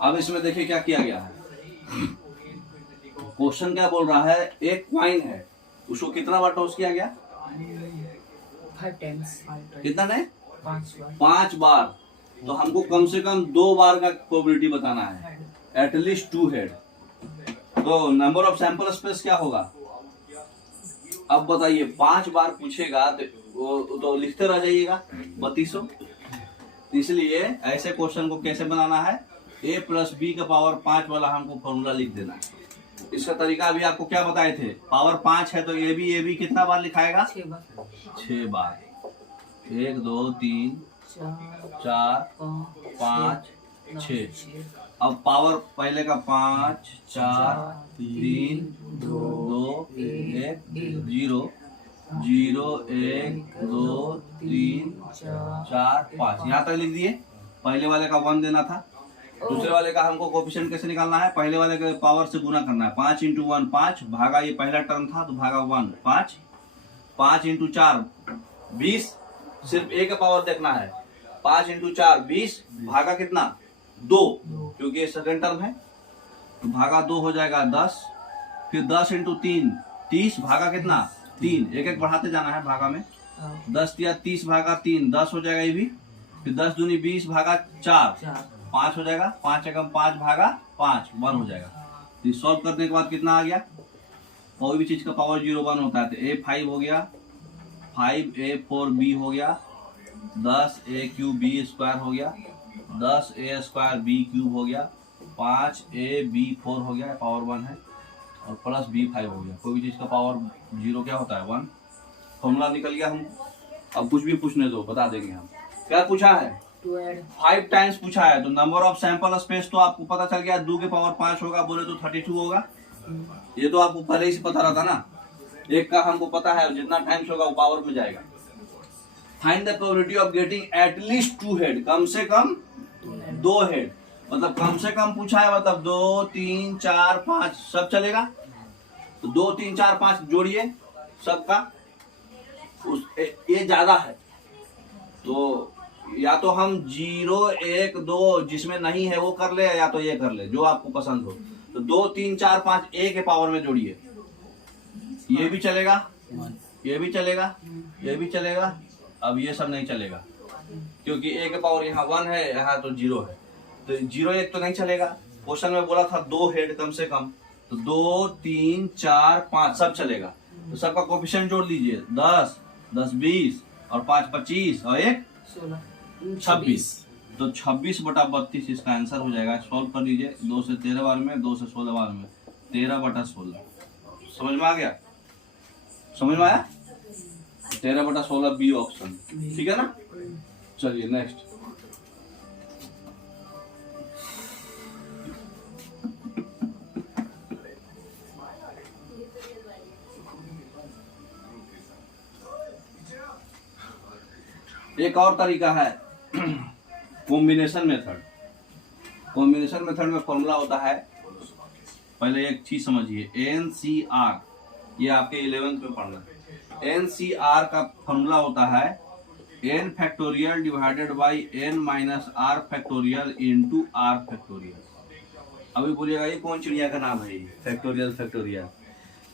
अब इसमें देखिए क्या किया गया है। क्वेश्चन क्या बोल रहा है, एक क्वाइन है, उसको कितना बार टॉस किया गया? 5 times। कितना नहीं? 5 बार। 5 बार। तो हमको कम से कम 2 बार का प्रोबेबिलिटी बताना है, एटलीस्ट 2 हेड। तो नंबर ऑफ सैंपल स्पेस क्या होगा? अब बताइए, 5 बार पूछेगा तो लिखते रह जाइएगा 3200। इसलिए ऐसे क्वेश्चन को कैसे बनाना है, a + b का पावर 5 वाला हमको फॉर्मूला लिख देना है। इसका तरीका अभी आपको क्या बताए थे, पावर 5 है तो ए बी कितना बार लिखाएगा? 6 बार। 1 2 3 4 5 6। अब पावर पहले का 5 4 3 2 1 0 0 1 2 3 4 5, यहाँ तक लिख दिए। पहले वाले का 1 देना था। दूसरे वाले का हमको कोफिशिएंट कैसे निकालना है, पहले वाले के पावर से गुना करना है। 5 × 1 5 भागा, ये पहला टर्म था तो भागा 1 5 5 × 4 20। सिर्फ ए का पावर देखना है। 5 × 4 20 भागा कितना? 2, क्योंकि ये सेकंड टर्म है तो भागा 2 हो जाएगा 10। फिर 10 × 3 30 भागा कितना? 3। एक एक बढ़ाते जाना है भागा में। 10 या 30 भागा 3 10 हो जाएगा ये भी। फिर 10 दूनी 20 भागा 4 5 हो जाएगा। 5 एकम 5 भागा 5 1 हो जाएगा। तो सॉल्व करने के बाद कितना आ गया? कोई भी चीज का पावर 0 1 होता है तो a 5 हो गया, 5a 4b हो गया, 10a³ b² हो गया, 10a² b³ हो गया, 5ab 4 हो गया, पावर 1 है, और प्लस b 5 हो गया। कोई भी चीज का पावर 0 क्या होता है? 1। फॉर्मूला निकल गया। हम अब कुछ भी पूछने दो, बता देंगे हम। क्या पूछा है? 5 टाइम्स पूछा है। तो नंबर ऑफ सैंपल स्पेस तो आपको पता चल गया, 2 के पावर 5 होगा, बोले तो 32 होगा। ये तो आपको पहले ही से पता रहता ना। एक का हमको पता है, जितना टाइम्स होगा वो पावर में जाएगा। Find the probability of getting at least 2 head, कम से कम 2 हेड। मतलब कम से कम पूछा है, मतलब 2 3 4 5 सब चलेगा। तो 2 3 4 5 जोड़िए सबका, ये ज्यादा है तो या तो हम 0 1 2 जिसमें नहीं है वो कर ले, या तो ये कर ले, जो आपको पसंद हो। तो 2 3 4 5 a के पावर में जोड़िए। ये भी चलेगा, ये भी चलेगा, ये भी चलेगा। अब ये सब नहीं चलेगा क्योंकि a के पावर यहाँ 1 है, यहाँ तो 0 है। तो 0 1 तो नहीं चलेगा। क्वेश्चन में बोला था 2 हेड कम से कम, तो 2 3 4 5 सब चलेगा। तो सबका कोफिशिएंट जोड़ लीजिए। 10 10 20 और 5 25 और 1 26। तो 26/32 इसका आंसर हो जाएगा। सॉल्व कर लीजिए। 2 से 13 बार में, 2 से 16 बार में, 13/16। समझ में आ गया? समझ में आया? 13/16 बी ऑप्शन, ठीक है ना। चलिए नेक्स्ट। एक और तरीका है कॉम्बिनेशन मेथड। कॉम्बिनेशन मेथड में फॉर्मूला होता है, पहले एक चीज समझिए, NCR, ये आपके 11th में पढ़ना है। NCR का फॉर्मूला होता है n factorial divided by n minus r factorial into r factorial. अभी बोलिएगा ये कौन चिड़िया का नाम है? फैक्टोरियल। फैक्टोरियल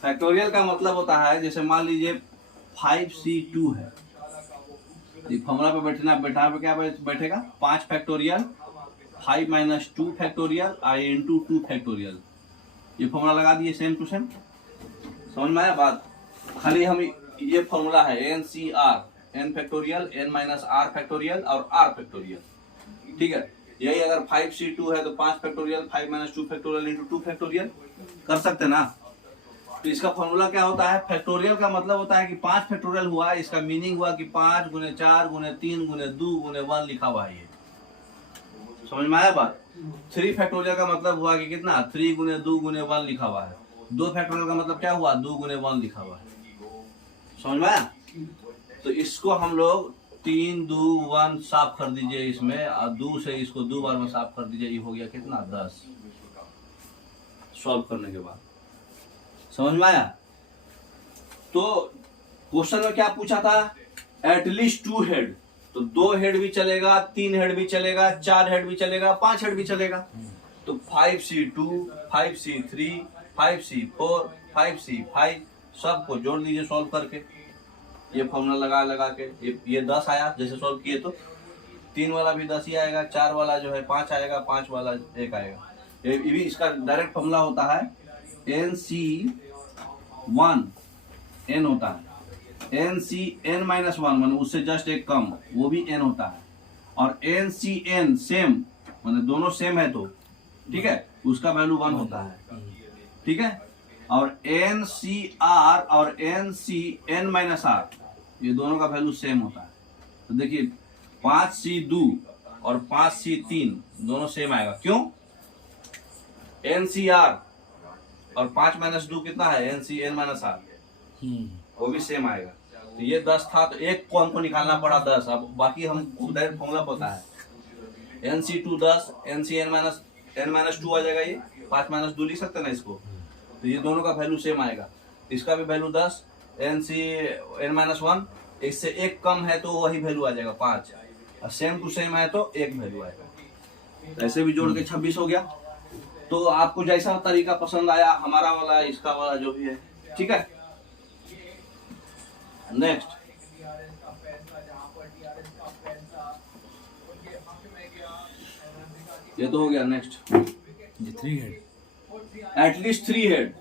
फैक्टोरियल का मतलब होता है, जैसे मान लीजिए 5c2 है, फॉर्मूला पे बैठना, बैठा पे क्या बैठेगा? 5 फैक्टोरियल 5 माइनस 2 फैक्टोरियल आई इंटू 2 फैक्टोरियल। ये फॉर्मूला लगा दिए सेम टू सेम। समझ में आया बात? खाली हम ये फॉर्मूला है NCR, n factorial n minus r factorial और r फैक्टोरियल, ठीक है। यही अगर 5c2 है तो 5 factorial 5 minus 2 factorial into 2 factorial कर सकते ना। तो इसका फॉर्मूला क्या होता है? फैक्टोरियल का मतलब होता है कि 5 फैक्टोरियल हुआ, इसका मीनिंग हुआ कि 5 गुने 4 गुने 3 गुने 2 गुने 1 लिखा हुआ है। ये समझ में आया बात? 3 फैक्टोरियल का मतलब हुआ कि कितना? 3 गुने 2 गुने 1 लिखा हुआ है। 2 फैक्टोरियल का मतलब क्या हुआ? 2 गुने 1 लिखा हुआ है। समझ में आया? तो इसको हम लोग 3 2 1 साफ कर दीजिए इसमें, और 2 से इसको 2 बार में साफ कर दीजिए। ये हो गया कितना? 10। सॉल्व करने के बाद समझ में आया? तो क्वेश्चन में क्या पूछा था? At least 2 head. तो 2 हेड भी चलेगा, 3 हेड भी चलेगा, 4 हेड भी चलेगा, 5 हेड भी चलेगा। तो 5C2, 5C3, 5C4, 5C5 सबको जोड़ दीजिए सॉल्व करके। ये फॉर्मूला लगा के ये 10 आया जैसे सॉल्व किए तो 3 वाला भी 10 ही आएगा, 4 वाला जो है 5 आएगा, 5 वाला 1 आएगा। ये भी इसका डायरेक्ट फॉर्मूला होता है NC1 n होता है, NCn -1 माने उससे जस्ट एक कम वो भी n होता है, और NCn सेम माने दोनों सेम है तो ठीक है उसका वैल्यू 1 होता है, ठीक है। और NCr और NCn -r ये दोनों का वैल्यू सेम होता है। तो देखिए 5C2 और 5C3 दोनों सेम आएगा, क्यों? NCr और 5 - 2 कितना है? NCn -r वो भी सेम आएगा। तो ये 10 था तो एक को हमको निकालना पड़ा 10, अब बाकी हमको डायरेक्ट फॉर्मूला पता है। NC2 10, NCn -2 आ जाएगा, ये 5 - 2 लिख सकते ना इसको। तो ये दोनों का वैल्यू सेम आएगा, इसका भी वैल्यू 10, NCn -1 इससे एक कम है तो वही वैल्यू आ जाएगा 5, और सेम टू सेम है तो एक वैल्यू आएगा। ऐसे भी जोड़ के 26 हो गया। तो आपको जैसा तरीका पसंद आया, हमारा वाला इसका वाला जो भी है, ठीक है। नेक्स्ट ये तो हो गया। नेक्स्ट ये 3 head, at least 3 head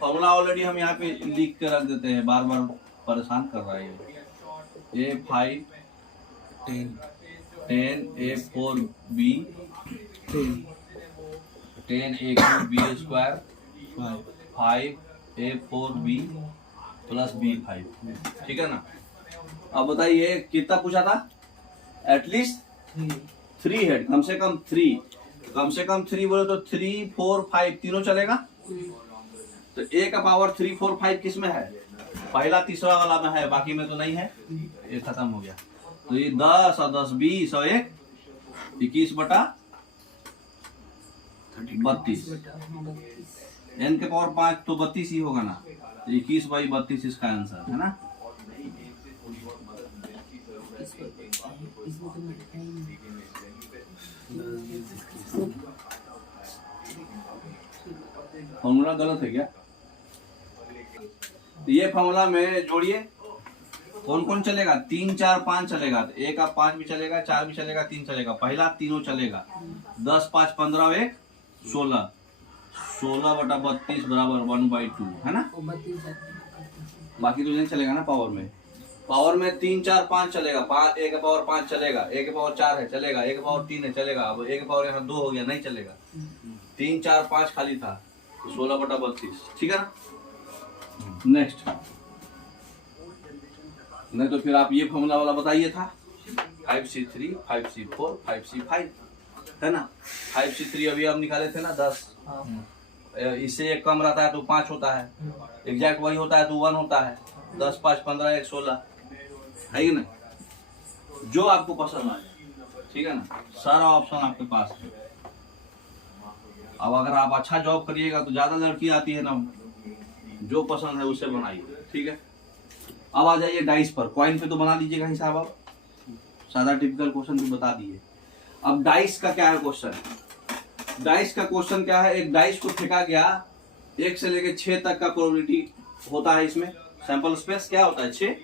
formula already हम यहाँ पे लिख के रख देते हैं, बार बार परेशान कर रहा है ये। A5 10 A4B 10 A3B square 5 A4B plus B5, ठीक है ना। अब बताइए कितना पूछा था? एटलीस्ट 3 हेड, कम से कम 3 बोले तो 3 4 5 तीनों चलेगा। तो A का पावर 3 4 5 किस में है? पहला तीसरा वाला में है, बाकी में तो नहीं है, ये खत्म हो गया। तो ये 10 और 10 20 और 1 21/32, n के पावर 5 तो 32 ही होगा ना, 21/32 इसका आंसर है ना। फॉर्मूला गलत है क्या? तो ये फॉर्मूला में जोड़िए, कौन कौन चलेगा? 3 4 5 चलेगा, तो एक का 5 भी चलेगा, 4 भी चलेगा, 3 चलेगा, पहला तीनों चलेगा। 10 5 15 1 16 16/32 बराबर 1/2 है ना। बाकी तो नहीं चलेगा ना पावर में। पावर में 3 4 5 चलेगा, 5 1 का पावर 5 चलेगा, 1 का पावर 4 है चलेगा, 1 का पावर 3 है चलेगा। अब 1 का पावर यहाँ 2 हो गया, नहीं चलेगा। 3 4 5 खाली था, 16/32, ठीक है ना। नेक्स्ट, नहीं तो फिर आप ये फॉर्मूला वाला बताइए था 5C3 5C4 5C5 है ना। 5C3 अभी हम निकाले थे ना 10, इससे एक कम रहता है तो 5 होता है, एग्जैक्ट वही होता है तो 1 होता है। 10 5 15 1 16 है कि ना। जो आपको पसंद आए, ठीक है ना, सारा ऑप्शन आपके पास है। अब अगर आप अच्छा जॉब करिएगा तो ज्यादा लड़की आती है ना, जो पसंद है उसे बनाइए, ठीक है। अब आ जाइए डाइस पर। कॉइन पे तो बना लीजिएगा हिसाब, आप सादा टिपिकल क्वेश्चन भी बता दिए। अब डाइस का क्या है क्वेश्चन? डाइस का क्वेश्चन क्या है? एक डाइस को फेंका गया, 1 से लेकर 6 तक का प्रोबेबिलिटी होता है इसमें। सैंपल स्पेस क्या होता है? 6।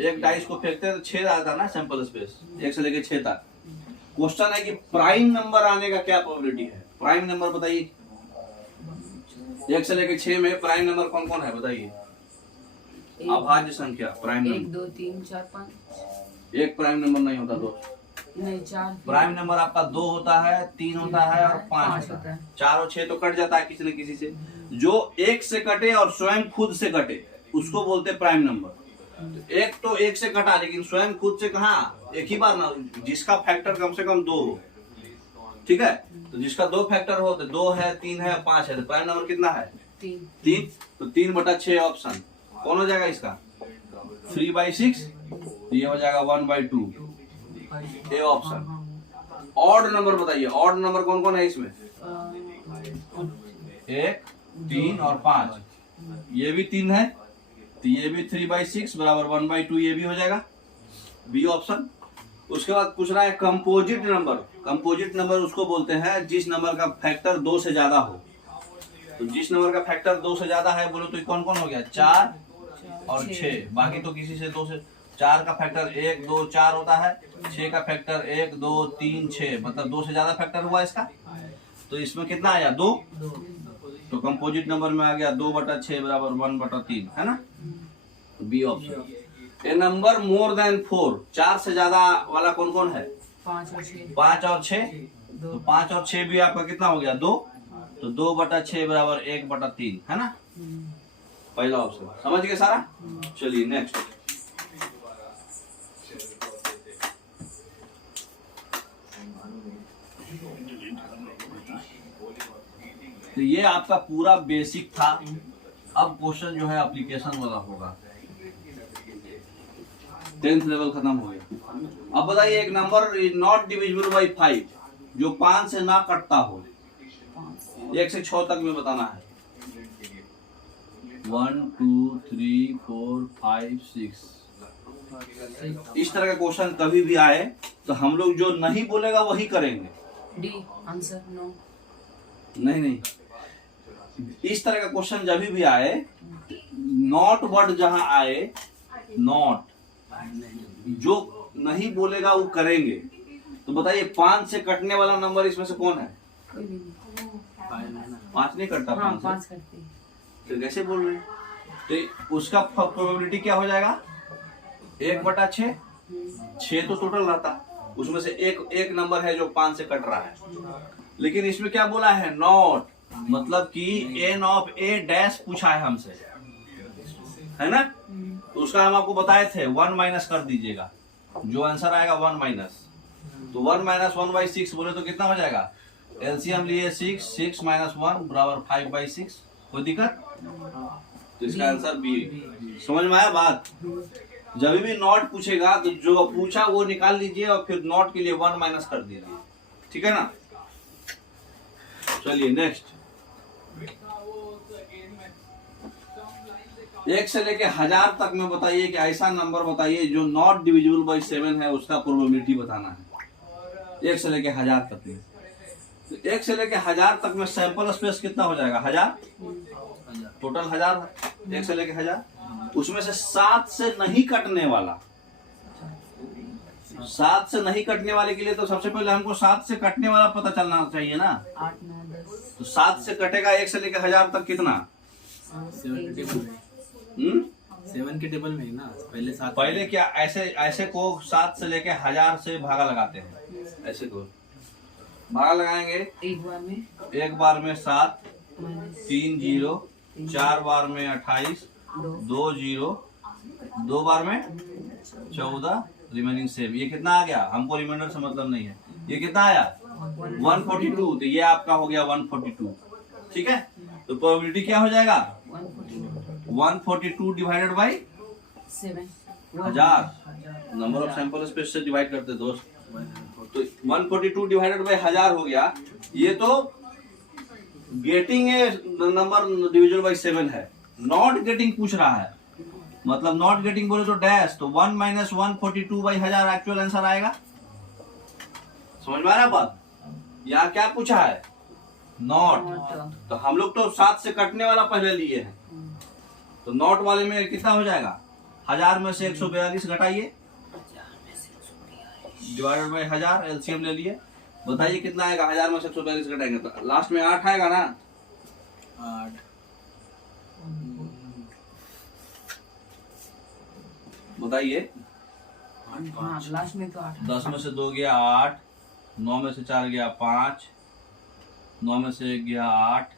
एक डाइस को फेंकते हैं तो 6 आता है ना सैंपल स्पेस, 1 से लेकर 6 तक। क्वेश्चन है कि प्राइम नंबर आने का क्या प्रोबेबिलिटी है? प्राइम नंबर बताइए। 1 से लेकर 6 में प्राइम नंबर कौन कौन है बताइए? अभाज्य संख्या प्राइम नंबर 1 2 3 4 5। एक प्राइम नंबर नहीं होता दोस्त, नहीं 4 प्राइम नंबर आपका 2 होता है, 3 होता है और 5 होता है। 4 और 6 तो कट जाता है किसी न किसी से। जो 1 से कटे और स्वयं खुद से कटे उसको बोलते हैं प्राइम नंबर। एक तो 1 से कटा, लेकिन स्वयं खुद से कहाँ? एक ही बार ना, जिसका फैक्टर कम से कम 2 हो, ठीक है। तो जिसका 2 फैक्टर हो, तो 2 है 3 है 5 है, तो प्राइम नंबर कितना है? 3। तो 3/6 ऑप्शन कौन हो जाएगा इसका? 3/6, ये हो जाएगा 1/2, ए ऑप्शन। ऑड नंबर बताइए, ऑड नंबर कौन कौन है इसमें? 1 3 और 5, ये भी 3 है, तो ये भी 3/6 बराबर 1/2, ये भी हो जाएगा। B option. उसके बाद पूछ रहा है कंपोजिट नंबर। कंपोजिट नंबर उसको बोलते हैं जिस नंबर का फैक्टर 2 से ज्यादा हो। तो जिस नंबर का फैक्टर 2 से ज्यादा है बोलो तो कौन कौन हो गया, 4 और 6। बाकी तो किसी से 2 से 4 का फैक्टर 1 2 4 होता है, 6 का फैक्टर 1 2 3 6, मतलब 2 से ज्यादा फैक्टर हुआ इसका। तो इसमें कितना आया, 2। तो कंपोजिट नंबर में आ गया 2/6 बराबर 1/3, है ना, बी ऑप्शन। ए नंबर मोर देन 4, 4 से ज्यादा वाला कौन कौन है, 5 और 6, 5 और 6। तो 5 और 6 भी आपका कितना हो गया, 2। तो 2/6 बराबर 1/3, है ना, पहला ऑप्शन। समझ गए सारा। चलिए नेक्स्ट। तो ये आपका पूरा बेसिक था। अब क्वेश्चन जो है एप्लीकेशन वाला होगा। 10th लेवल खत्म हो गया। अब बताइए एक नंबर नॉट डिविजिबल बाई 5 जो 5 से ना कटता हो। 1 से 6 तक में बताना है। 1 2 3 4 5 6। इस तरह का क्वेश्चन कभी भी आए तो हम लोग जो नहीं बोलेगा वही करेंगे। D answer no. नहीं, इस तरह का क्वेश्चन जब भी आए, नॉट वर्ड जहां आए, नॉट जो नहीं बोलेगा वो करेंगे। तो बताइए 5 से कटने वाला नंबर इसमें से कौन है, कोई भी नहीं। 5 नहीं कटता। हाँ 5 5 करते हैं। तो कैसे बोल रहे हैं, तो उसका प्रोबेबिलिटी क्या हो जाएगा, 1/6। 6 तो टोटल रहता, उसमें से एक नंबर है जो 5 से कट रहा है। लेकिन इसमें क्या बोला है, नॉट, मतलब कि एन ऑफ ए डैश पूछा है हमसे, है ना। तो उसका हम आपको बताए थे 1 माइनस कर दीजिएगा, जो आंसर आएगा 1 माइनस। तो 1 माइनस 1/6 बोले तो कितना हो जाएगा, एलसीएम लिए 6 माइनस 1 बराबर 5/6। कोई दिक्कत। तो इसका आंसर बी। समझ में आया बात। जब भी नॉट पूछेगा तो जो पूछा वो निकाल लीजिए और फिर नॉट के लिए 1 माइनस कर दीजिए, ठीक है ना। चलिए नेक्स्ट। 1 से लेके 1000 तक में बताइए कि ऐसा नंबर बताइए जो नॉट डिविजिबल बाई 7 है, उसका प्रोबेबिलिटी बताना है। 1 से लेके 1000 तक में। तो 1 से लेके 1000 तक में सैंपल स्पेस कितना हो जाएगा, 1000। टोटल 1000 है 1 से लेके 1000। उसमें से 7 से नहीं कटने वाला, 7 से नहीं कटने वाले के लिए तो सबसे पहले हमको 7 से कटने वाला पता चलना चाहिए ना। 8 9 10। तो 7 से कटेगा 1 से लेकर 1000 तक कितना, 7 के टेबल में ना, पहले 7। पहले क्या ऐसे को 7 से लेके 1000 से भागा लगाते हैं। ऐसे को भागा लगाएंगे एक बार में 7 3 0, 4 बार में 28 2 0, 2 बार में 14, रिमेनिंग सेम। ये कितना आ गया, हमको रिमाइंडर से मतलब नहीं है। ये कितना आया 142। तो ये आपका हो गया 142, ठीक है। तो प्रोबेबिलिटी क्या हो जाएगा, 142 divided by 1000। Number of sample space से डिवाइड करते दोस्त। तो 142 डिवाइडेड बाई 1000 हो गया। ये तो getting a number divisible by 7 है, नॉट गेटिंग पूछ रहा है। मतलब नॉट गेटिंग बोले तो डैश, तो 1 माइनस 142 बाई 1000 एक्चुअल आंसर आएगा। समझ में आ रहा बात। यहाँ क्या पूछा है, नॉट। तो हम लोग तो 7 से कटने वाला पहले लिए हैं, तो नॉट वाले में कितना हो जाएगा, 1000 में से 142 घटाइए डिवाइडेड बाई 1000, एलसीएम ले लिए। बताइए कितना आएगा, 1000 में से 142 घटाएंगे तो लास्ट में 8 आएगा ना। 8 बताइए, लास्ट में तो 8। 10 में से 2 गया 8, 9 में से 4 गया 5, 9 में से 1 गया 8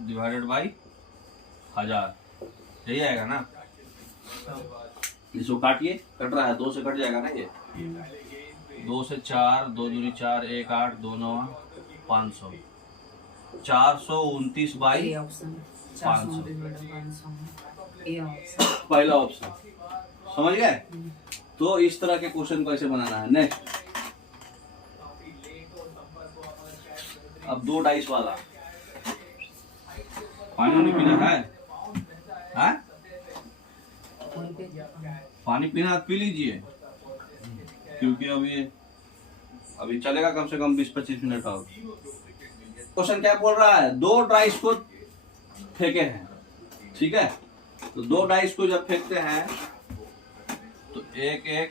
डिवाइडेड बाई 1000, यही आएगा ना। इसको काटिए, कट रहा है, 2 से कट जाएगा ना ये। 2 से 4, 2 दूनी 4, 1 8, 2 9 500, 429 बाई 500, पहला ऑप्शन। समझ गए। तो इस तरह के क्वेश्चन को ऐसे बनाना है। नेक्स्ट, अब 2 डाइस वाला। पानी नहीं पीना है, हाँ? पानी पीना पी लीजिए। क्योंकि अभी चलेगा कम से कम 20-25 मिनट और। क्वेश्चन क्या बोल रहा है, 2 डाइस को फेंके हैं, ठीक है। तो 2 डाइस को जब फेंकते हैं तो 1-1,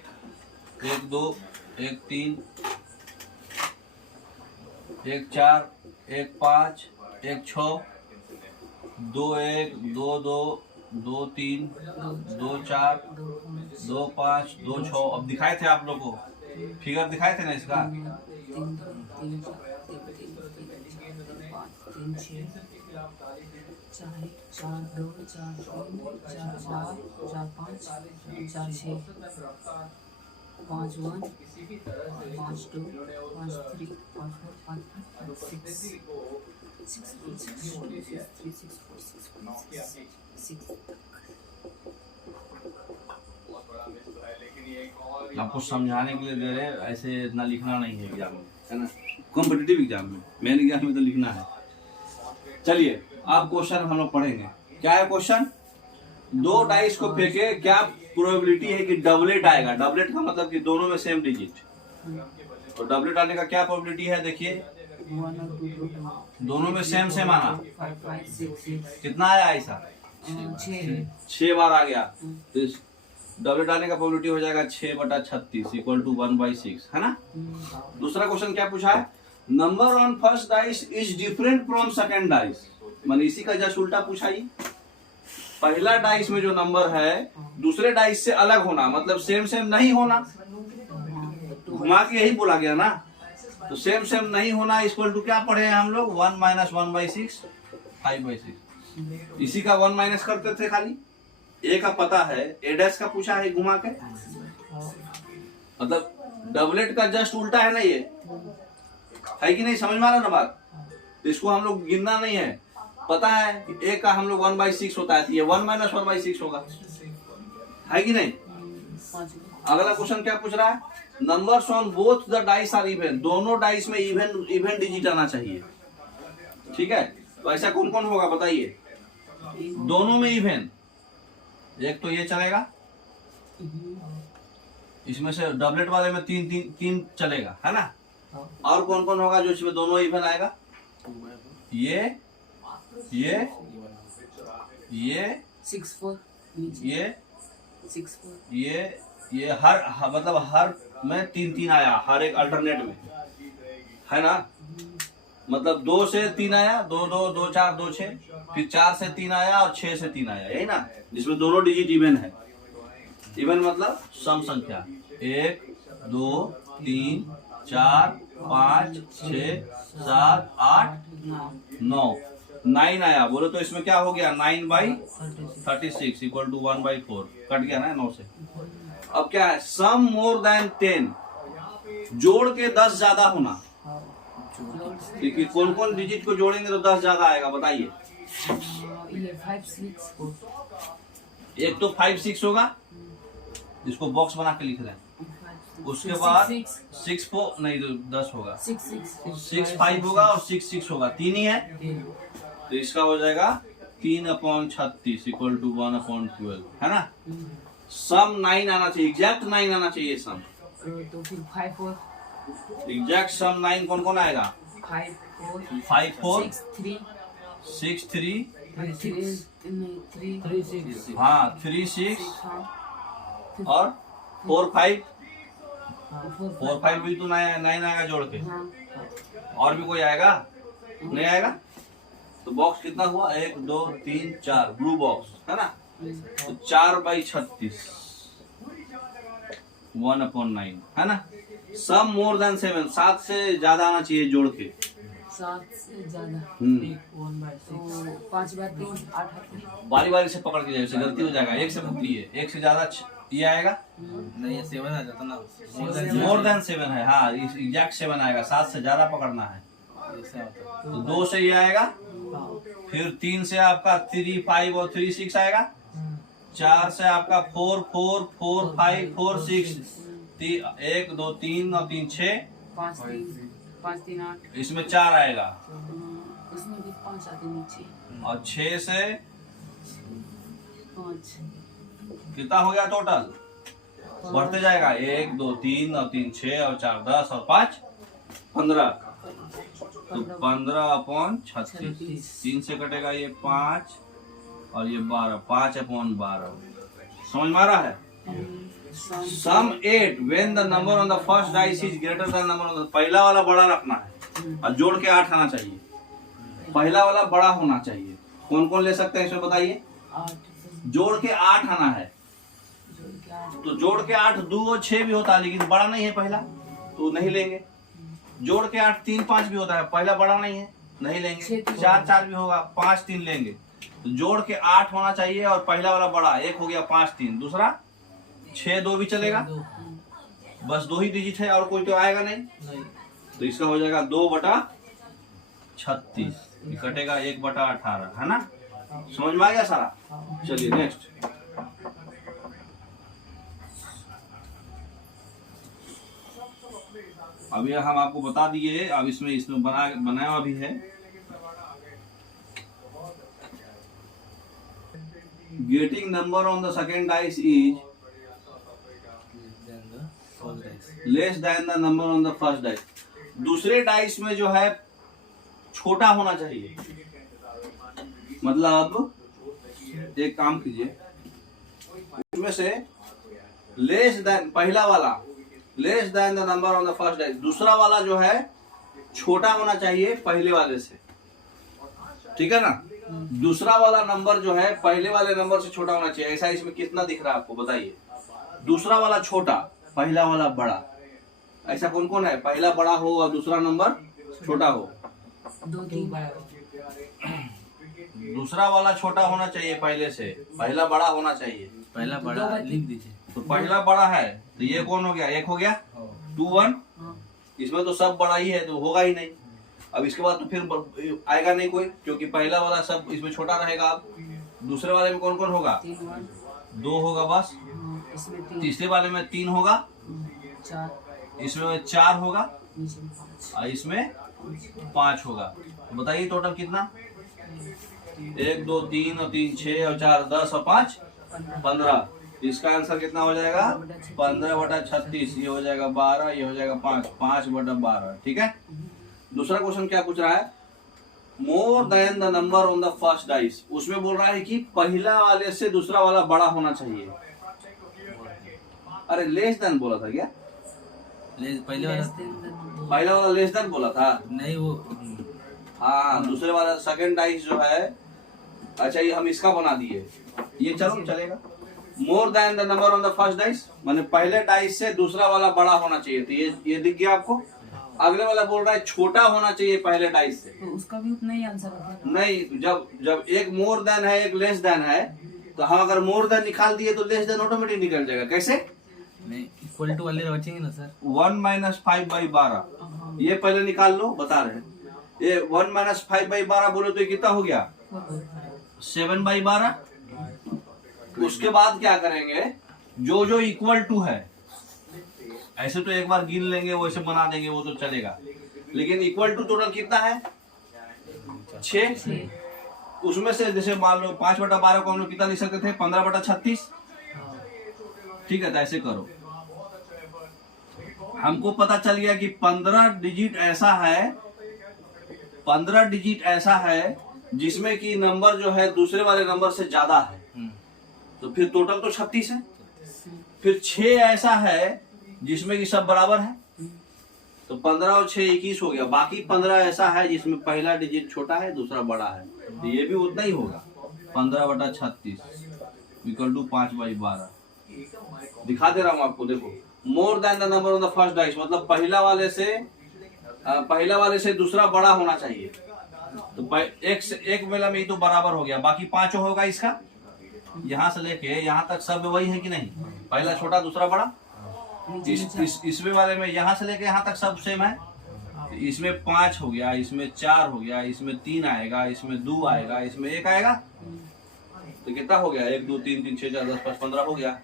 1-2, 1-3, 1-4, 1-5, 1-6, 2-1, 2-2, 2-3, 2-4, 2-5, 2-6। अब दिखाए थे आप लोग को, फिगर दिखाए थे ना इसका। 6 आपको समझाने के लिए दे रहे, ऐसे इतना लिखना नहीं है एग्जाम में, है ना। कॉम्पिटिटिव एग्जाम में, मेन एग्जाम में तो लिखना है। चलिए अब क्वेश्चन हम लोग पढ़ेंगे। क्या है क्वेश्चन, 2 डाइस को फेंके, क्या प्रोबेबिलिटी है कि डबलेट आएगा। डबलेट का मतलब कि दोनों में सेम डिजिट, तो डबलेट आने का क्या प्रोबेबिलिटी है, देखिए 1 और 2 दोनों में सेम सेम आना। 5 5 6 कितना आया ऐसा, 6 बार आ गया। तो इस डबलेट आने का प्रोबेबिलिटी हो जाएगा 6/36 इक्वल टू 1/6, है ना। दूसरा क्वेश्चन क्या पूछा है, number on first dice is different from second dice. मान इसी का जस्ट उल्टा पूछा ही। पहला डाइस में जो नंबर है दूसरे डाइस से अलग होना, मतलब सेम सेम नहीं होना। घुमा के यही बोला गया ना, तो सेम सेम नहीं होना इक्वल टू क्या पढ़े हैं हम लोग, 1 - 1/6, 5/6। इसी का 1 माइनस करते थे खाली। ए का पता है, ए डैश का पूछा है घुमा के, मतलब डबलेट का जस्ट उल्टा है ना ये, है कि नहीं, समझ में आ रहा ना बात। तो इसको हम लोग गिनना नहीं है, पता है कि ए का हम लोग 1/6 होता है, तो ये 1 - 1/6 होगा, है कि नहीं। अगला क्वेश्चन क्या पूछ रहा है, numbers on both the dice are even. दोनों डाइस में इवन डिजिट आना चाहिए, ठीक है। तो ऐसा कौन कौन होगा बताइए, दोनों में इवन। एक तो ये चलेगा, इसमें से डबलेट वाले में 3 चलेगा, है ना। और कौन कौन होगा जो इसमें दोनों इवन आएगा, ये 6 4 ये हर मतलब हर में 3 आया, हर एक अल्टरनेट में, है ना। मतलब 2 से 3 आया, 2 2 2 4 2 6, फिर 4 से 3 आया और 6 से 3 आया, यही ना, जिसमें दोनों डिजिट इवन है। इवन मतलब सम संख्या, 1 2 3 4 5 6 7 8 9 9 आया। बोलो तो इसमें क्या हो गया, 9/36 इक्वल टू 1/4, कट गया ना 9 से। अब क्या है, सम मोर देन 10, जोड़ के 10 ज्यादा होना। देखिए कौन कौन डिजिट को जोड़ेंगे तो 10 ज्यादा आएगा, बताइए। ये 5 6 4। एक तो 5 6 होगा, इसको बॉक्स बना के लिख रहे हैं। उसके बाद 6 4 नहीं तो 10 होगा, 6 5 होगा और 6 6 होगा, 3 ही है। तो इसका हो जाएगा 3/36 इक्वल टू 1/12, है ना। सम 9 आना चाहिए, एग्जैक्ट 9 आना चाहिए सम। तो फिर 5 4 एग्जैक्ट सम 9 कौन कौन आएगा, 5 4 5 4 6 3 6 3 3 6 हाँ 3 6 हाँ और 4 5 4 5 भी तो 9 आएगा जोड़ के। हाँ और भी कोई आएगा, नहीं आएगा। तो बॉक्स कितना हुआ, 1 2 3 4, ब्लू बॉक्स, है ना। तो 4/36 1/9, है ना। सम मोर देन 7, 7 से ज्यादा आना चाहिए जोड़ के, 7 से ज्यादा। 1/6 तो 5 बार 3 8 8। बारी बारी से पकड़ के जाए, उससे गलती हो जाएगा। एक से भूलिए, एक से ज्यादा ये आएगा, नहीं 7 आ जाता ना, मोर देन 7 है, हाँ एग्जैक्ट 7 आएगा, 7 से ज्यादा पकड़ना है। ऐसा होता तो 2 से ये आएगा, फिर 3 से आपका 3 5 और 3 6 आएगा, 4 से आपका 4 4 4 5 4 6, 1 2 3 और 3 6, 5 3 8। इसमें 4 आएगा, उसमें भी 5 आते नीचे। और 6 से 5 कितना हो गया टोटल, बढ़ते जाएगा 1 2 3 और 3 6 और 4 10 और 5 15। तो 15/36 3 से कटेगा ये 5 और ये 12 5/12। समझ में आ रहा है? सम 8 when the number on the first dice is greater than number on the, पहला वाला बड़ा रखना है और जोड़ के 8 आना चाहिए। पहला वाला बड़ा होना चाहिए। कौन कौन ले सकते हैं इसमें बताइए? 8 जोड़ के 8 आना है। जोड़ के 8 तो जोड़ के 8 2 और 6 भी होता है, लेकिन बड़ा नहीं है पहला, तो नहीं लेंगे। जोड़ के 8 3 5 भी होता है, पहला बड़ा नहीं है, नहीं लेंगे। 4 4 भी होगा, 5 3 लेंगे। तो जोड़ के 8 होना चाहिए और पहला वाला बड़ा, एक हो गया 5 3, दूसरा 6 2 भी चलेगा, बस 2 ही डिजिट है और कोई तो आएगा नहीं। तो इसका हो जाएगा 2/36, कटेगा 1/18, है ना? समझ में आ गया सारा? चलिए नेक्स्ट। अभी हम आपको बता दिए, अब इसमें बनाया भी है। Getting number on the second dice is less than the number on the first dice. दूसरे डाइस में जो है छोटा होना चाहिए। मतलब एक काम कीजिए, उसमें से लेस देन, पहला वाला less than the number on the first dice, दूसरा वाला जो है छोटा होना चाहिए पहले वाले से, ठीक है ना? दूसरा वाला नंबर जो है पहले वाले नंबर से छोटा होना चाहिए। ऐसा इसमें कितना दिख रहा है आपको बताइए? दूसरा वाला छोटा, पहला वाला बड़ा। ऐसा कौन कौन है? पहला बड़ा हो और दूसरा नंबर छोटा हो। 2 3 दूसरा वाला छोटा होना चाहिए पहले से, पहला बड़ा होना चाहिए। पहला बड़ा लिख दीजिए। तो पहला बड़ा है, तो ये कौन हो गया? 1 हो गया, 2 1। इसमें तो सब बड़ा ही है, तो होगा ही नहीं। अब इसके बाद तो फिर आएगा नहीं कोई, क्योंकि पहला वाला सब इसमें छोटा रहेगा। अब दूसरे वाले में कौन कौन होगा? 2 होगा बस। इसमें 3 तीसरे वाले में 3 होगा, 4 इसमें 4 होगा नीचे में 5 और इसमें 5 होगा। तो बताइए टोटल कितना? 1 2 3 और 3 6 और 4 10 और 5 15। इसका आंसर कितना हो जाएगा? 15/36। ये हो जाएगा 12, ये हो जाएगा 5, 5/12। ठीक है। दूसरा क्वेश्चन क्या पूछ रहा है? More than the number on the first dice. उसमें बोल रहा है कि पहला वाले से दूसरा वाला बड़ा होना चाहिए। अरे लेस देन बोला था क्या? पहले वाला पहला वाला लेस देन बोला था? नहीं, वो हाँ, दूसरे वाला सेकंड डाइस जो है, अच्छा ये हम इसका बना दिए, ये चलो चलेगा। More than the number on the first dice, माने पहले डाइस से दूसरा वाला बड़ा होना चाहिए। तो ये दिख गया आपको। अगले वाला बोल रहा है छोटा होना चाहिए पहले डाइस से। तो उसका भी उतना ही आंसर होगा। नहीं, जब एक मोर देन है एक लेस देन है, तो हम अगर मोर देन निकाल दिए तो लेस देन ऑटोमेटिक निकल जाएगा। कैसे? नहीं, इक्वल टू वाले बचेंगे ना सर। 1 - 5/12 ये पहले निकाल लो, बता रहे हैं। ये 1 - 5/12 बोलो तो ये कितना हो गया? 7/12। उसके बाद क्या करेंगे? जो जो इक्वल टू है, ऐसे तो एक बार गिन लेंगे, वैसे बना देंगे, वो तो चलेगा। लेकिन इक्वल टू टोटल कितना है? 6। उसमें से जैसे मान लो 5/12 को हम लोग कितना लिख सकते थे? 15/36। ठीक है, तो ऐसे करो। हमको पता चल गया कि 15 डिजिट ऐसा है, 15 डिजिट ऐसा है जिसमें कि नंबर जो है दूसरे वाले नंबर से ज्यादा है। तो फिर टोटल तो 36 है। फिर 6 ऐसा है जिसमें कि सब बराबर है, तो 15 और 6 21 हो गया। बाकी 15 ऐसा है जिसमें पहला डिजिट छोटा है दूसरा बड़ा है, तो ये भी उतना ही होगा। 15/36 इक्वल टू 5/12। दिखा दे रहा हूँ आपको, देखो। More than the number on the first dice, मतलब पहला वाले से दूसरा बड़ा होना चाहिए। तो एक वेला में ही तो बराबर हो गया, बाकी 5 होगा इसका। यहाँ से लेके यहाँ तक सब वही है कि नहीं? पहला छोटा दूसरा बड़ा। इसमें वाले में यहाँ से लेके यहाँ तक सब सेम है। इसमें 5 हो गया, इसमें 4 हो गया, इसमें 3 आएगा, इसमें 2 आएगा, इसमें 1 आएगा। तो कितना हो गया? 1 2 3 3 6 4 10 5 15 हो गया।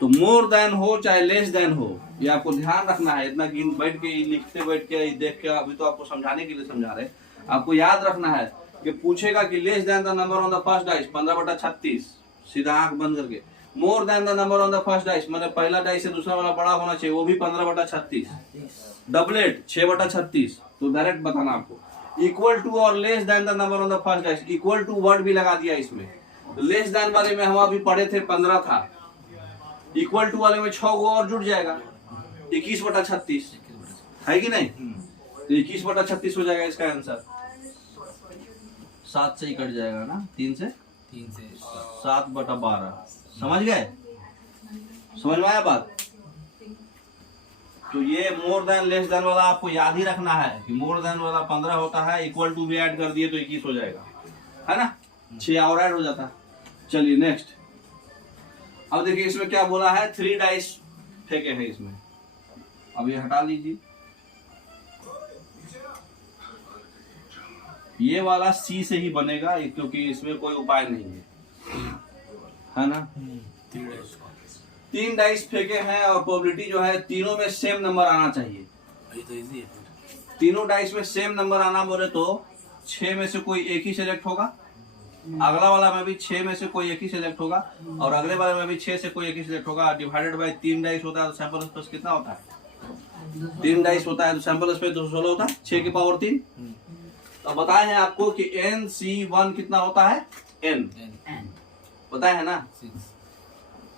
तो मोर देन हो चाहे लेस देन हो, ये आपको ध्यान रखना है। इतना गिन बैठ के लिखते बैठ के देख के, अभी तो आपको समझाने के लिए समझा रहे। आपको याद रखना है कि पूछेगा कि less than the number on the first dice 15/36, सीधा आंख बंद करके। More than the number on the first dice, मतलब पहला डाइस से दूसरा वाला बड़ा होना चाहिए, वो भी 15/36। डबलेट 6/36, तो डायरेक्ट बताना आपको। इक्वल टू और less than the number on the first dice, equal to word भी लगा दिया इसमें। तो लेस देन वाले में हम अभी पढ़े थे 15 था, इक्वल टू वाले में 6 गो और जुड़ जाएगा, 21/36 है कि नहीं? तो 21/36 हो जाएगा इसका आंसर। 7 से ही कट जाएगा ना, 3 से 7/12। समझ गए? समझ में आया बात? तो ये मोर देन लेस देन वाला आपको याद ही रखना है कि मोर देन वाला 15 होता है, इक्वल टू भी ऐड कर दिए तो 21 हो जाएगा, है ना? 6 और ऐड हो जाता है। चलिए नेक्स्ट। अब देखिए इसमें क्या बोला है, 3 डाइस फेंके हैं इसमें। अब ये हटा लीजिए, ये वाला सी से ही बनेगा क्योंकि इसमें कोई उपाय नहीं है ना? 3 डाइस फेंके हैं और प्रोबेबिलिटी जो है तीनों में सेम नंबर आना चाहिए। तो इजी है। तीनों डाइस में सेम नंबर आना बोले तो 6 में से कोई एक ही सिलेक्ट होगा, अगला वाला में भी 6 में से कोई एक ही सिलेक्ट होगा, और अगले वाले में भी 6 से कोई एक ही सिलेक्ट होगा। डिवाइडेड बाय 3 डाइस होता है तो सैंपल स्पेस कितना होता है? 3 डाइस होता है तो सैंपल स्पेस 216 होता है, 6 की पावर 3। तो बताए हैं आपको कि NC1 कितना होता है? n बताए है ना?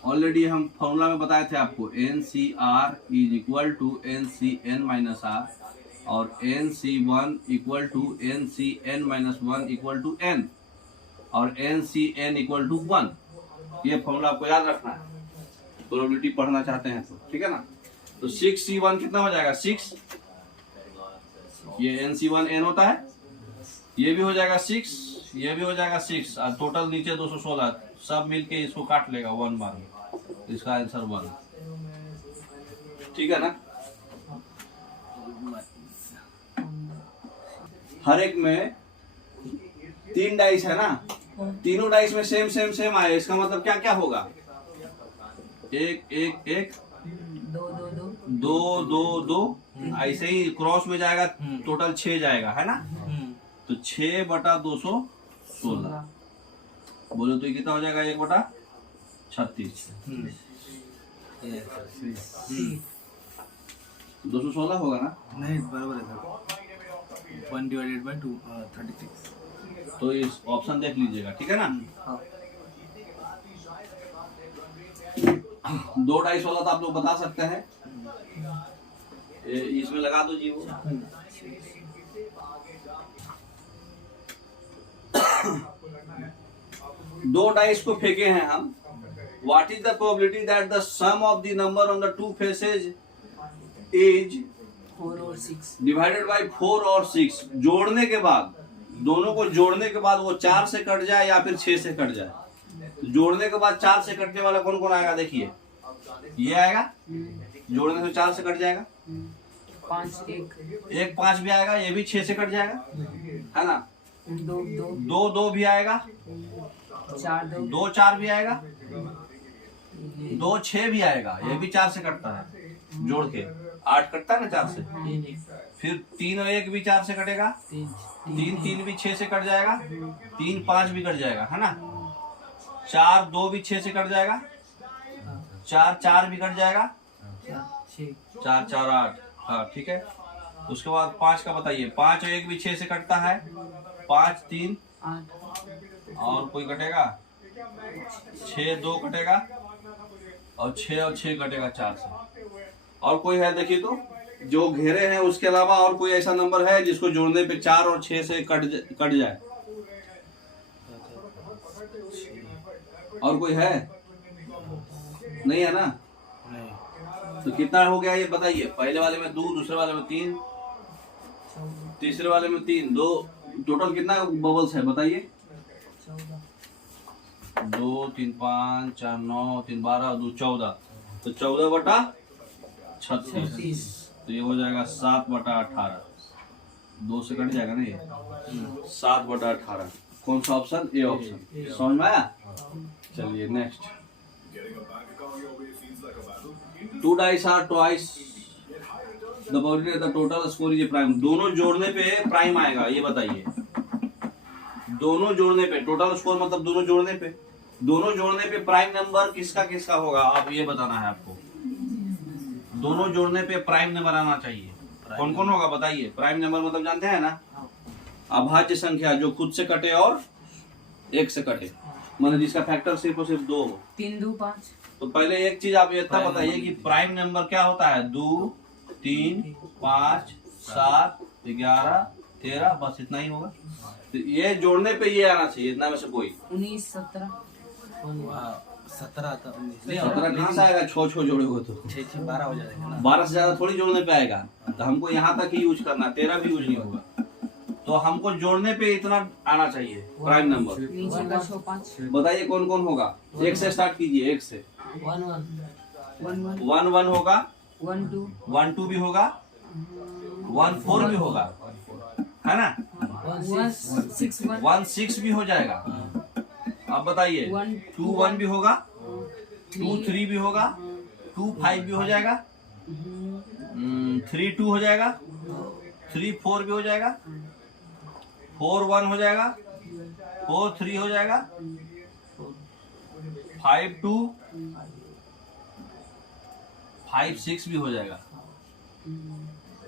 ऑलरेडी हम फॉर्मूला में बताए थे आपको, NCR is equal to NCN minus R, और NC1 equal to NCN minus 1 equal to n, और NCN इक्वल टू 1। ये फॉर्मूला आपको याद रखना है, प्रोबेबिलिटी पढ़ना चाहते हैं तो, ठीक है ना? तो 6C1 कितना हो जाएगा? 6। ये NC1 n होता है, ये भी हो जाएगा 6, ये भी हो जाएगा 6, और टोटल नीचे 216, सब मिलके इसको काट लेगा 1 बार में, इसका आंसर 1। ठीक है ना? हर एक में 3 डाइस है ना, तीनों डाइस में सेम सेम सेम आए, इसका मतलब क्या क्या होगा? 1 1 1 2 2 2, ऐसे ही क्रॉस में जाएगा, टोटल 6 जाएगा, है ना? तो 6/216 बोलो तो ये कितना हो जाएगा? 1/36। 216 होगा ना? नहीं बराबर है सर, 1/2 36। तो इस ऑप्शन देख लीजिएगा, ठीक है ना? 2 डाइस वाला तो आप लोग बता सकते हैं, इसमें लगा दो जी वो। 2 डाइस को फेंके हैं हम। What is the probability that the sum of the number on the 2 faces is 4 और 6 डिवाइडेड बाय 4 और 6। जोड़ने के बाद, दोनों को जोड़ने के बाद वो 4 से कट जाए या फिर 6 से कट जाए। तो जोड़ने के बाद 4 से कटने वाला कौन कौन आएगा? देखिए ये आएगा, जोड़ने से 4 से कट जाएगा। 5 1 5 भी आएगा, ये भी 6 से कट जाएगा, है ना? 2 2 भी आएगा, 2 4 भी आएगा, 2 6 भी आएगा, ये भी 4 से कटता है, जोड़ के 8 कटता है ना 4 से। फिर 3 और 1 भी 4 से कटेगा, 3 3 भी 6 से कट जाएगा, 3 5 भी कट जाएगा, है ना? 4 2 भी 6 से कट जाएगा, 4 4 भी कट जाएगा, 4 4 8। हाँ ठीक है। उसके बाद 5 का बताइए, 5 और 1 भी 6 से कटता है, 5 3 और कोई कटेगा, 6 2 कटेगा, और 6 और 6 कटेगा 4 से। और कोई है देखिए तो, जो घेरे हैं उसके अलावा और कोई ऐसा नंबर है जिसको जोड़ने पे 4 और 6 से कट जाए? और कोई है? नहीं है ना? तो कितना हो गया ये बताइए? पहले वाले में 2, दूसरे वाले में 3, तीसरे वाले में 3, 2, टोटल कितना बबल्स है बताइए? 2 3 5 4 9 3 12 2 14, तो 14/36। तो ये हो जाएगा 7/18, 2 से कट जाएगा ना ये, 7/18। कौन सा ऑप्शन? A option. समझ में आया? चलिए next. 2 dice are twice the probability the total score is prime. दोनों जोड़ने पे प्राइम आएगा, ये बताइए। दोनों जोड़ने पे टोटल स्कोर मतलब दोनों जोड़ने पे, दोनों जोड़ने पे प्राइम नंबर किसका किसका होगा, आप ये बताना है आपको। दोनों जोड़ने पे प्राइम नंबर आना चाहिए। कौन कौन होगा बताइए। प्राइम नंबर मतलब जानते हैं ना, अभाज्य संख्या जो खुद से कटे और एक से कटे, माने जिसका फैक्टर सिर्फ और सिर्फ 2 हो। 3 2 5। तो पहले एक चीज आप इतना बताइए कि प्राइम नंबर क्या होता है। 2 3 5 7 11 13, बस इतना ही होगा। तो ये जोड़ने पे ये आना चाहिए, इतना में से कोई। 19 17 17 था 19 17 कहाँ से आएगा, 6 जोड़े हो तो 6 6 12 हो जाएगा ना। 12 से ज्यादा थोड़ी जोड़ने पे आएगा। तो हमको यहाँ तक ही यूज करना, 13 भी यूज नहीं होगा। तो हमको जोड़ने पे इतना आना चाहिए प्राइम नंबर। नीचे का 6 5 बताइए कौन कौन होगा। एक से स्टार्ट कीजिए, एक से। 1 1 1 1 होगा, 1 2 1 2 भी होगा, 1 4 भी होगा, है ना। 1 6 1 1 6 भी हो जाएगा। अब बताइए 2 1 भी होगा, 2 3 भी होगा, 2 5 भी हो जाएगा, 3 2 हो जाएगा, 3 4 भी हो जाएगा, 4 1 हो जाएगा, 4 3 हो जाएगा, 5 2 5 6 भी हो जाएगा,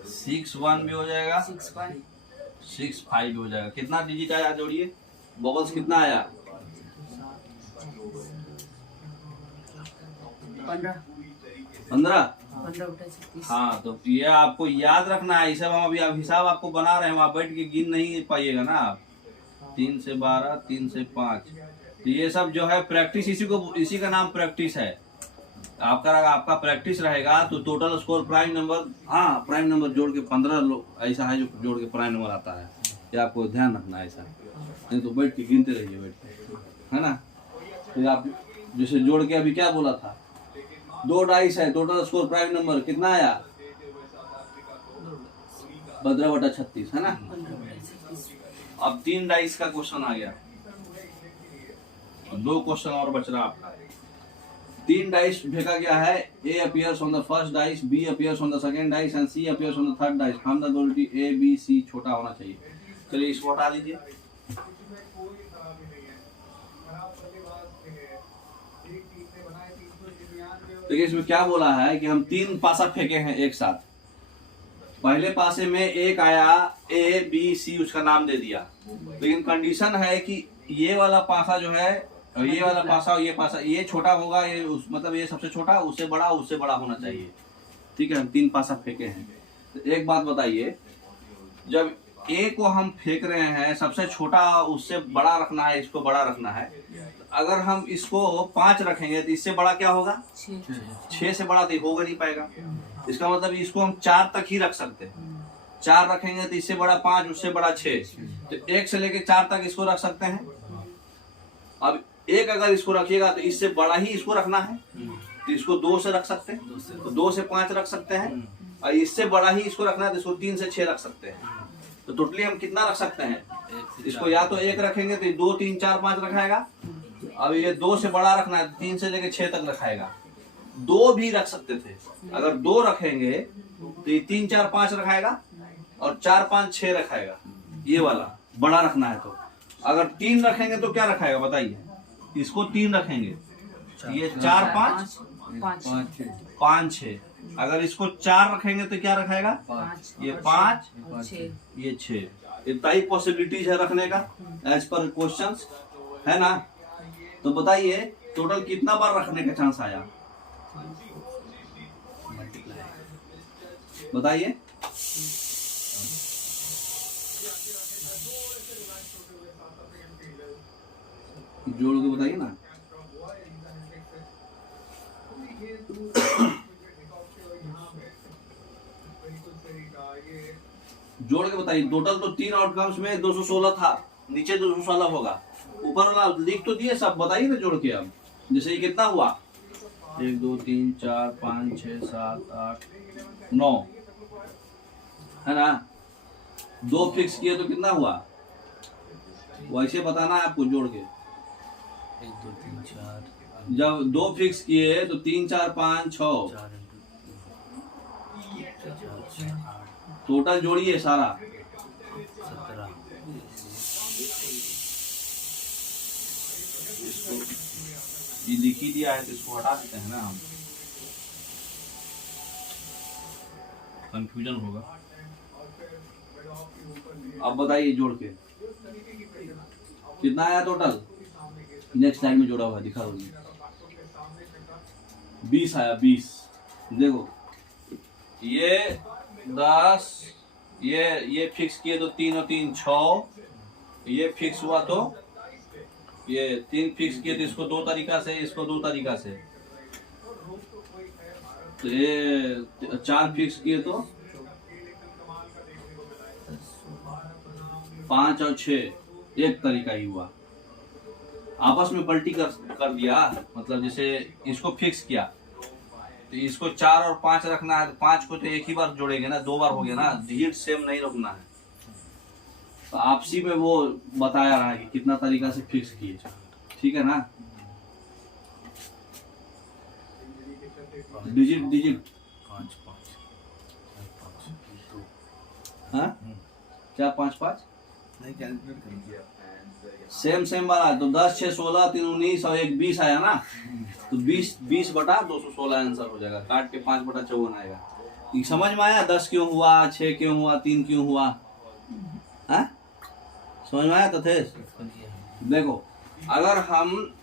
6 1 भी हो जाएगा, 6 5 6 5 भी हो जाएगा। कितना डिजिट आया जोड़िए, बबल्स कितना आया। 15 15। 15 उठा 36। हाँ, तो ये आपको याद रखना है। ये सब हम अभी आप हिसाब आपको बना रहे हैं, वहाँ बैठ के गिन नहीं पाइएगा ना आप। 3 से 12, 3 से 5, तो ये सब जो है प्रैक्टिस, इसी का नाम प्रैक्टिस है। आपका प्रैक्टिस रहेगा तो टोटल स्कोर प्राइम नंबर, हाँ प्राइम नंबर जोड़ के 15 लोग ऐसा है जो जोड़ के प्राइम नंबर आता है। ये आपको ध्यान रखना है ऐसा, नहीं तो बैठ के गिनते रहिए बैठ के, है ना। तो आप जैसे जोड़ के अभी क्या बोला था, 2 डाइस है, टोटल स्कोर प्राइम नंबर कितना आया, 15/36, है ना। अब 3 डाइस का क्वेश्चन आ गया, 2 क्वेश्चन और बच रहा आपका। 3 डाइस फेंका गया है। A appears on the first dice, B appears on the second dice and C appears on the third dice. हम the probability A B C छोटा होना चाहिए। चलिए इसको हटा दीजिए। देखिए इसमें क्या बोला है कि हम 3 पासा फेंके हैं एक साथ। पहले पासे में एक आया A B C, उसका नाम दे दिया, लेकिन कंडीशन है कि ये वाला पासा जो है, ये वाला पासा और ये पासा, ये छोटा होगा, ये मतलब ये सबसे छोटा, उससे बड़ा होना चाहिए। ठीक है, हम 3 पासा फेंके हैं। तो एक बात बताइए, जब A को हम फेंक रहे हैं, सबसे छोटा उससे बड़ा रखना है, इसको बड़ा रखना है। अगर हम इसको 5 रखेंगे तो इससे बड़ा क्या होगा, 6 से बड़ा तो होगा नहीं पाएगा। इसका मतलब इसको हम 4 तक ही रख सकते हैं। 4 रखेंगे तो इससे बड़ा 5, उससे बड़ा 6, तो 1 से लेके 4 तक इसको रख सकते हैं। अब 1 अगर इसको रखिएगा तो इससे बड़ा ही इसको रखना है, तो इसको 2 से रख सकते हैं, तो 2 से 5 रख सकते हैं। और इससे बड़ा ही इसको रखना है तो इसको 3 से 6 रख सकते हैं। तो टोटली हम कितना रख सकते हैं, इसको या तो 1 रखेंगे तो 2 3 4 5 रखाएगा। अब ये 2 से बड़ा रखना है, 3 से लेके 6 तक रखाएगा। 2 भी रख सकते थे, अगर 2 रखेंगे तो ये 3 4 5 रखाएगा और 4 5 6 रखाएगा। ये वाला बड़ा रखना है। तो अगर 3 रखेंगे तो क्या रखाएगा बताइए, इसको 3 रखेंगे, ये 4 5 5 6। अगर इसको 4 रखेंगे तो क्या रखाएगा, ये 5 ये 6। इतना ही पॉसिबिलिटीज है रखने का एज पर क्वेश्चंस, है ना। तो बताइए टोटल कितना बार रखने का चांस आया, बताइए। जोड़ के बताइए ना। जोड़ के बताइए। टोटल तो 3 आउटकम्स में 216 था, नीचे 216 होगा, ऊपर वाला लिख तो दिए सब, बताइए ना जोड़ के। अब जैसे ये कितना हुआ, 1 2 3 4 5 6 7 8 9, है ना। 2 फिक्स किए तो कितना हुआ, वैसे बताना है आपको जोड़ के। 1 2 3 4, जब 2 फिक्स किए तो 3 4 5 6, टोटल जोड़िए सारा 17। ये लिख ही दिया है तो इसको हटा देते हैं ना हम, कंफ्यूजन होगा। अब बताइए जोड़ के कितना आया टोटल, नेक्स्ट स्लाइड में जोड़ा हुआ है, दिखा दो। 20 आया, 20। देखो ये 10, ये फिक्स किए तो 3 और 3 6, ये फिक्स हुआ तो ये 3 फिक्स किए तो इसको 2 तरीका से, इसको 2 तरीका से, तो ये 4 फिक्स किए तो 5 और 6 एक तरीका ही हुआ। आपस में पलटी कर दिया, मतलब जैसे इसको फिक्स किया तो इसको 4 और 5 रखना है, तो 5 को तो एक ही बार जोड़ेंगे ना, 2 बार हो गया ना, डिजिट सेम नहीं रखना है। तो आपसी में वो बताया रहा है कि कितना तरीका से फिक्स किए, ठीक है ना। डिजिट 5 5 हाँ क्या 5 5 नहीं कैलकुलेट करेंगे सेम वाला, तो 10 6 16 3 19 और 1 20 आया ना, तो 20 बटा 216 आंसर हो जाएगा, काट के 5 बटा 54 आएगा। ये समझ में आया? 10 क्यों हुआ, 6 क्यों हुआ, 3 क्यों हुआ, हाँ समझ में आया? तो थे देखो, अगर हम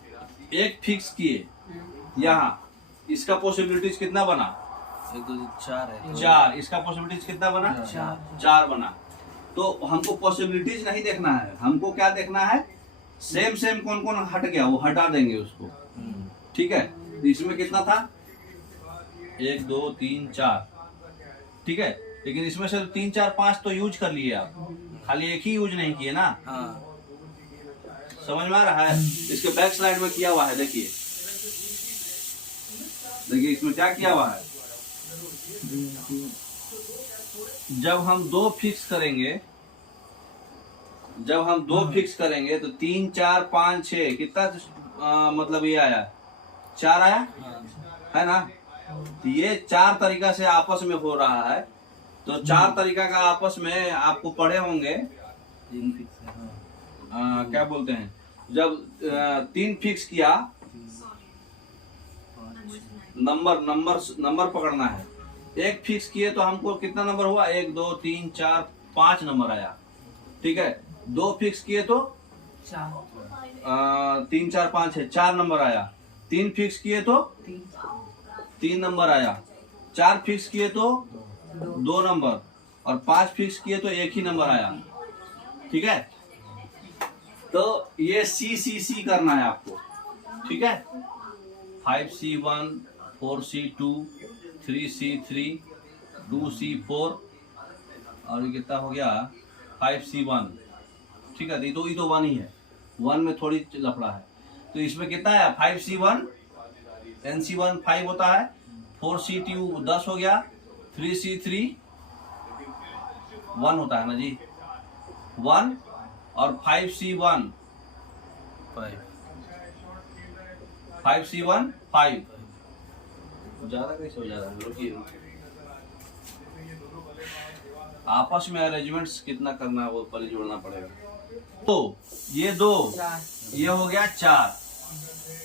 एक फिक्स किए यहाँ, इसका पॉसिबिलिटीज कितना बना, 1 2 4 है 4, इसका पॉसिबिलिटीज कितना बना, 4 बना। तो हमको पॉसिबिलिटीज नहीं देखना है, हमको क्या देखना है, सेम कौन कौन हट गया वो हटा देंगे उसको, ठीक है। तो इसमें कितना था, 1 2 3 4, ठीक है। लेकिन इसमें से 3 4 5 तो यूज कर लिए आप, खाली एक ही यूज नहीं किए ना, समझ में आ रहा है? इसके बैक स्लाइड में किया हुआ है, देखिए इसमें क्या किया हुआ है। जब हम 2 फिक्स करेंगे तो 3 4 5 6 कितना मतलब ये आया, 4 आया है ना। तो ये 4 तरीका से आपस में हो रहा है, तो 4 तरीका का आपस में आपको पढ़े होंगे, क्या बोलते हैं, जब 3 फिक्स किया, नंबर पकड़ना है। 1 फिक्स किए तो हमको कितना नंबर हुआ, 1 2 3 4 5 नंबर आया, ठीक है। 2 फिक्स किए तो 3 4 5 है, 4 नंबर आया। 3 फिक्स किए तो 3 नंबर आया। 4 फिक्स किए तो 2 नंबर, और 5 फिक्स किए तो 1 ही नंबर आया, ठीक है। तो ये सी करना है आपको, ठीक है। 5C1 4C2 3C3 2C4 और ये कितना हो गया 5C1, ठीक है। तो ये तो 1 ही है, 1 में थोड़ी लफड़ा है। तो इसमें कितना है, 5C1 NC1 5 होता है, 4C2 10 हो गया, 3C3 1 होता है ना जी, 1 और 5C1 5 ज्यादा कैसे हो जा रहा है, रुकिए आपस में अरेंजमेंट्स कितना करना है वो पहले जोड़ना पड़ेगा। तो ये 2 ये हो गया 4,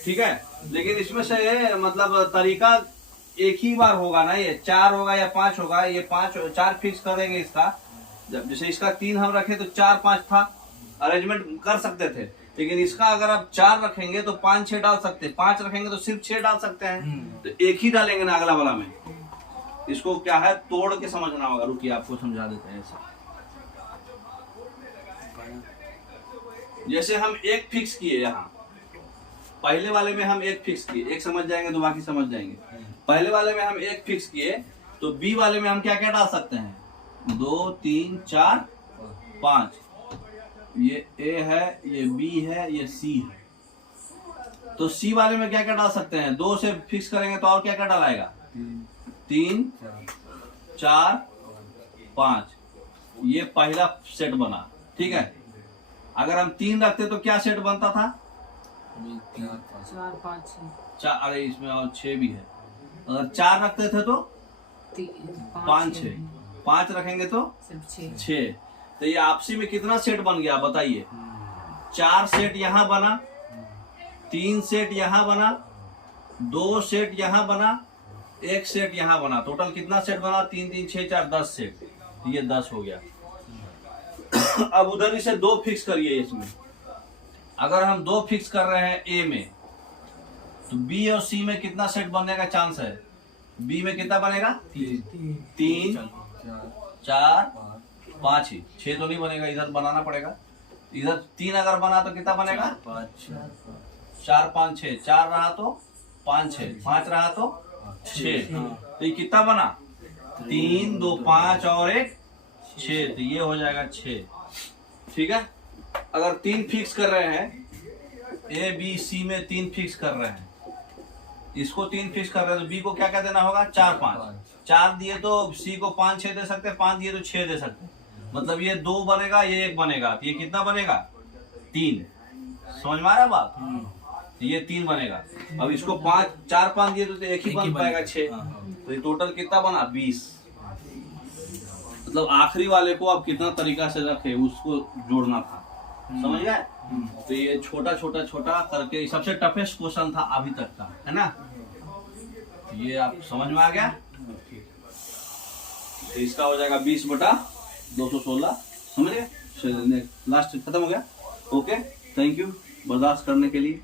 ठीक है। लेकिन इसमें से मतलब तरीका एक ही बार होगा ना, ये 4 होगा या 5 होगा, ये 4 फिक्स करेंगे इसका। जब जैसे इसका 3 हम रखे तो 4 5 था, अरेंजमेंट कर सकते थे। लेकिन इसका अगर आप 4 रखेंगे तो 5 6 डाल सकते हैं, 5 रखेंगे तो सिर्फ 6 डाल सकते हैं, तो एक ही डालेंगे ना अगला वाला में। इसको क्या है, तोड़ के समझना होगा, रुकिए आपको समझा देते हैं ऐसा। जैसे हम 1 फिक्स किए, यहाँ पहले वाले में हम 1 फिक्स किए, 1 समझ जाएंगे तो बाकी समझ जाएंगे। पहले वाले में हम 1 फिक्स किए तो बी वाले में हम क्या क्या डाल सकते हैं, 2 3 4 5, ये ए है, ये बी है, ये सी है। तो सी वाले में क्या क्या डाल सकते हैं, 2 से फिक्स करेंगे तो और क्या क्या डालाएगा, 3 4 5, ये पहला सेट बना, ठीक है। अगर हम 3 रखते तो क्या सेट बनता था, 4 5 6, अरे इसमें और 6 भी है। अगर 4 रखते थे तो 5 6, 5 रखेंगे तो सिर्फ 6। तो ये आपसी में कितना सेट बन गया बताइए, 4 सेट यहाँ बना, 3 सेट यहाँ बना, 2 सेट यहाँ बना, 1 सेट यहाँ बना, टोटल कितना सेट बना? 3 3 6 4 10 सेट, ये 10 हो गया। अब उधर इसे 2 फिक्स करिए इसमें। अगर हम 2 फिक्स कर रहे हैं ए में, तो बी और सी में कितना सेट बनने का चांस है? बी में कितना बनेगा? 3 4 5 ही, 6 तो नहीं बनेगा, इधर बनाना पड़ेगा। इधर 3 अगर बना तो कितना बनेगा? 4 5 6, 4 रहा तो 5 6, 5 रहा तो 6, तो ये कितना बना? 3 2 5 और 1 6, तो ये हो जाएगा 6। ठीक है। अगर 3 फिक्स कर रहे हैं, ए बी सी में 3 फिक्स कर रहे हैं, इसको 3 फिक्स कर रहे हैं, तो बी को क्या क्या देना होगा? 4 5। 4 दिए तो सी को 5 6 दे सकते हैं, 5 दिए तो 6 दे सकते हैं। मतलब ये 2 बनेगा, ये 1 बनेगा, तो ये कितना बनेगा? 3। समझ में आ रहा है बात? तो ये 3 बनेगा। अब इसको 5 4 5 दिए तो 1 ही बन पाएगा 6, तो ये टोटल कितना बना? 20। मतलब आखिरी वाले को आप कितना तरीका से रखे उसको जोड़ना था, समझ गए? तो ये छोटा छोटा छोटा करके सबसे टफेस्ट क्वेश्चन था अभी तक का, है ना? तो ये आप समझ में आ गया? तो इसका हो जाएगा 20/216, समझ गए? लास्ट खत्म हो गया। ओके, थैंक यू बर्दाश्त करने के लिए।